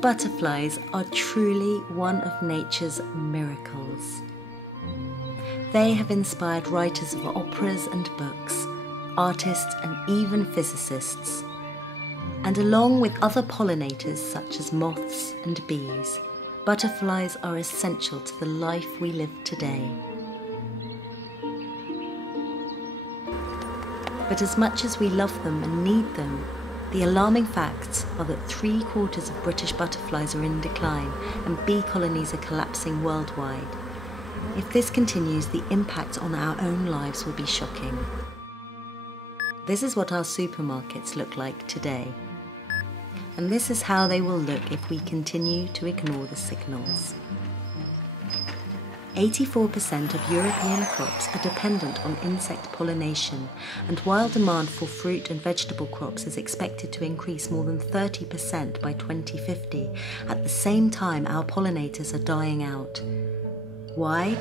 Butterflies are truly one of nature's miracles. They have inspired writers of operas and books, artists and even physicists. And along with other pollinators such as moths and bees, butterflies are essential to the life we live today. But as much as we love them and need them, the alarming facts are that 3/4 of British butterflies are in decline and bee colonies are collapsing worldwide. If this continues, the impact on our own lives will be shocking. This is what our supermarkets look like today. And this is how they will look if we continue to ignore the signals. 84% of European crops are dependent on insect pollination, and while demand for fruit and vegetable crops is expected to increase more than 30% by 2050, at the same time our pollinators are dying out. Why?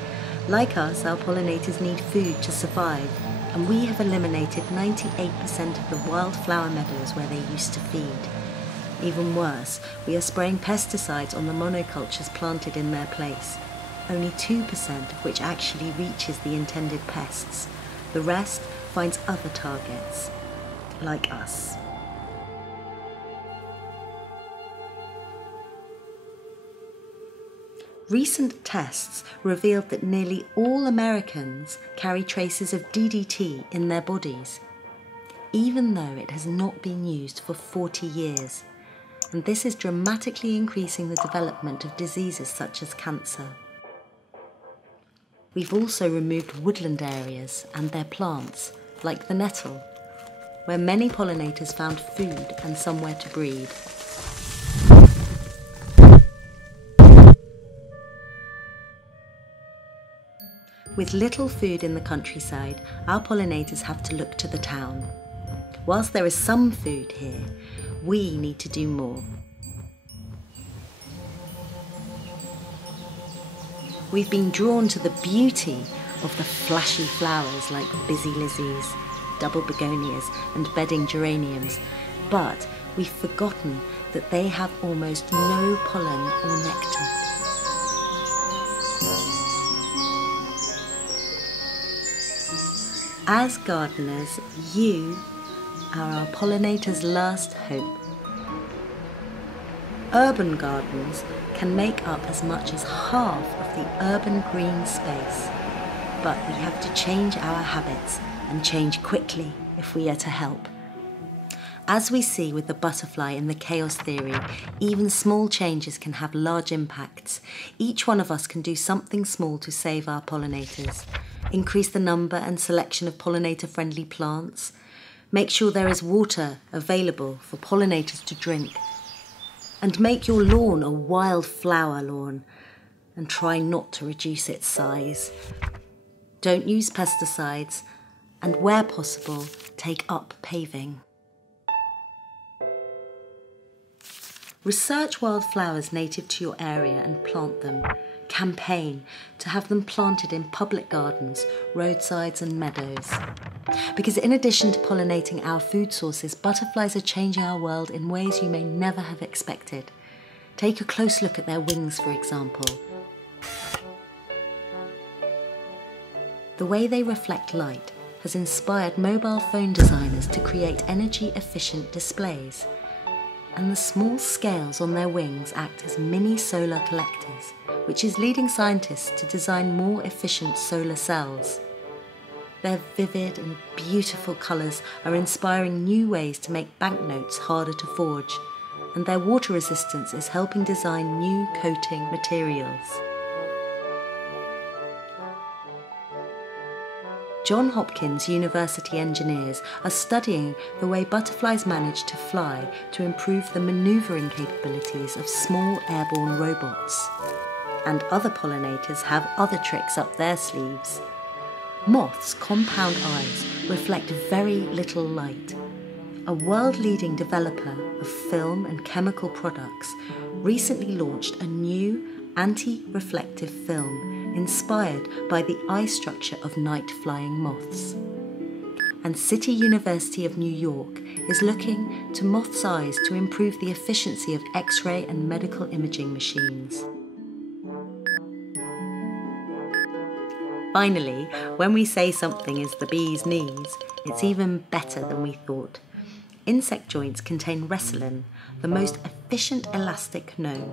Like us, our pollinators need food to survive, and we have eliminated 98% of the wildflower meadows where they used to feed. Even worse, we are spraying pesticides on the monocultures planted in their place. Only 2% of which actually reaches the intended pests. The rest finds other targets, like us. Recent tests revealed that nearly all Americans carry traces of DDT in their bodies, even though it has not been used for 40 years. And this is dramatically increasing the development of diseases such as cancer. We've also removed woodland areas and their plants, like the nettle, where many pollinators found food and somewhere to breed. With little food in the countryside, our pollinators have to look to the town. Whilst there is some food here, we need to do more. We've been drawn to the beauty of the flashy flowers like busy lizzies, double begonias and bedding geraniums, but we've forgotten that they have almost no pollen or nectar. As gardeners, you are our pollinators' last hope. Urban gardens can make up as much as half of the urban green space, but we have to change our habits and change quickly if we are to help. As we see with the butterfly in the chaos theory, even small changes can have large impacts. Each one of us can do something small to save our pollinators. Increase the number and selection of pollinator-friendly plants. Make sure there is water available for pollinators to drink. And make your lawn a wildflower lawn, and try not to reduce its size. Don't use pesticides, and where possible, take up paving. Research wildflowers native to your area and plant them. Campaign to have them planted in public gardens, roadsides and meadows. Because in addition to pollinating our food sources, butterflies are changing our world in ways you may never have expected. Take a close look at their wings, for example. The way they reflect light has inspired mobile phone designers to create energy-efficient displays. And the small scales on their wings act as mini solar collectors, which is leading scientists to design more efficient solar cells. Their vivid and beautiful colours are inspiring new ways to make banknotes harder to forge, and their water resistance is helping design new coating materials. Johns Hopkins University engineers are studying the way butterflies manage to fly to improve the manoeuvring capabilities of small airborne robots. And other pollinators have other tricks up their sleeves. Moths' compound eyes reflect very little light. A world-leading developer of film and chemical products recently launched a new anti-reflective film inspired by the eye structure of night-flying moths. And City University of New York is looking to moths' eyes to improve the efficiency of X-ray and medical imaging machines. Finally, when we say something is the bee's knees, it's even better than we thought. Insect joints contain resilin, the most efficient elastic known.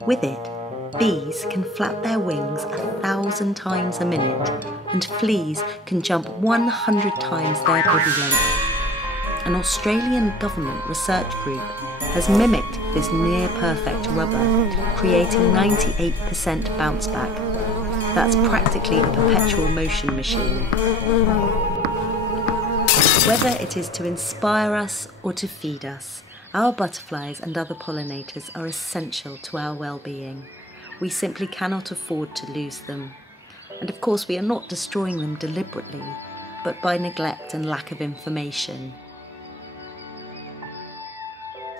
With it, bees can flap their wings 1,000 times a minute, and fleas can jump 100 times their body length. An Australian government research group has mimicked this near-perfect rubber, creating 98% bounce back. That's practically a perpetual motion machine. Whether it is to inspire us or to feed us, our butterflies and other pollinators are essential to our well-being. We simply cannot afford to lose them. And of course, we are not destroying them deliberately, but by neglect and lack of information.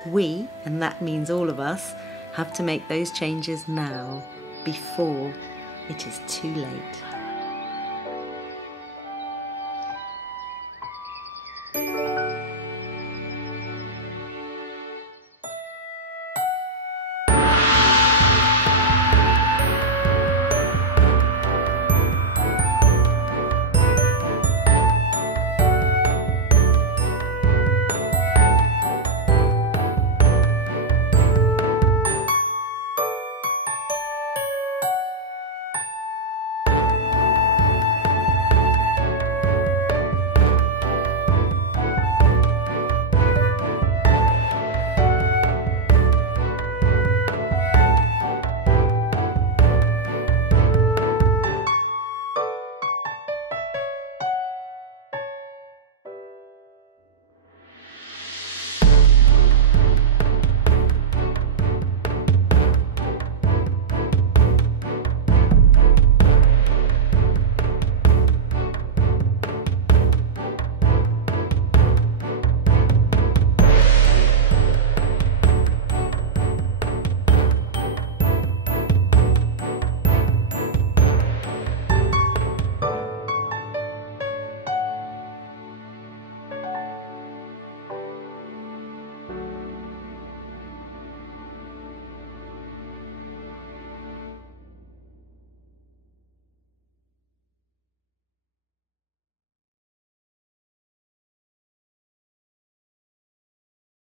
We, and that means all of us, have to make those changes now, before it is too late.